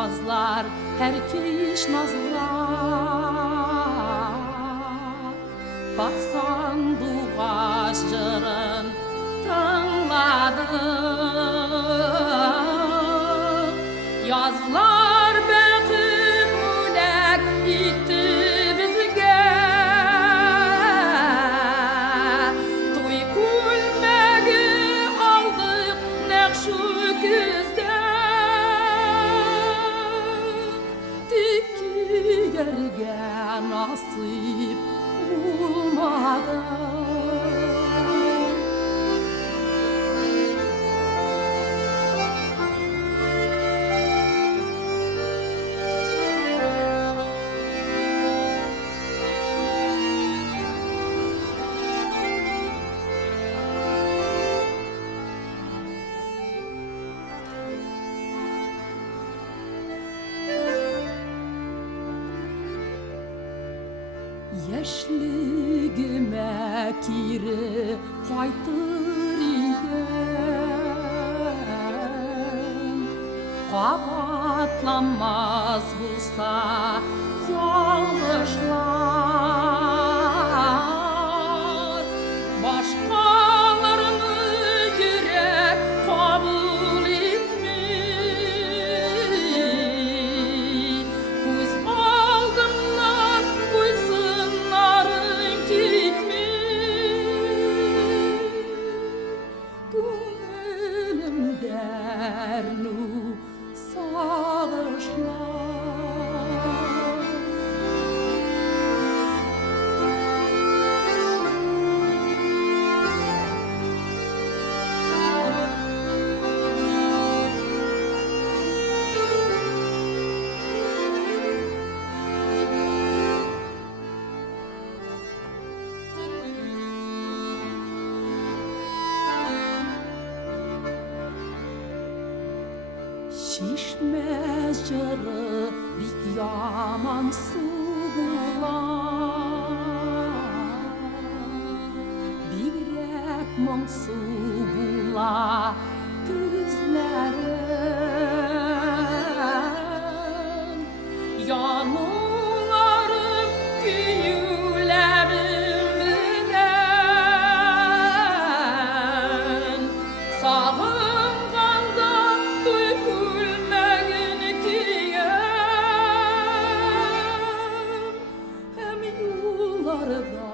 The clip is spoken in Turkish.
nazlar, her kiş nazlar. Baksan duaş jırın tınladım. Yazlar bekip mülek itti bizge. Toy kulmegi aldık nekşu güzde. Tiki yerge nasip bulmadı. Yaşligime kiri qaytır idem. Qabatlanmaz bulsa yanlışlar. Başqalarını yürek qabul etmey. Göz aldımdan buysınların gitmey. Gönlüm dernu sağışlar. Şişmez jırı bir yaman su bular. Bigrek moңsu bula gözlerim. Yanılarım küyülerimden. Sağımganda duy kulmegin kiyem. Hem yollarda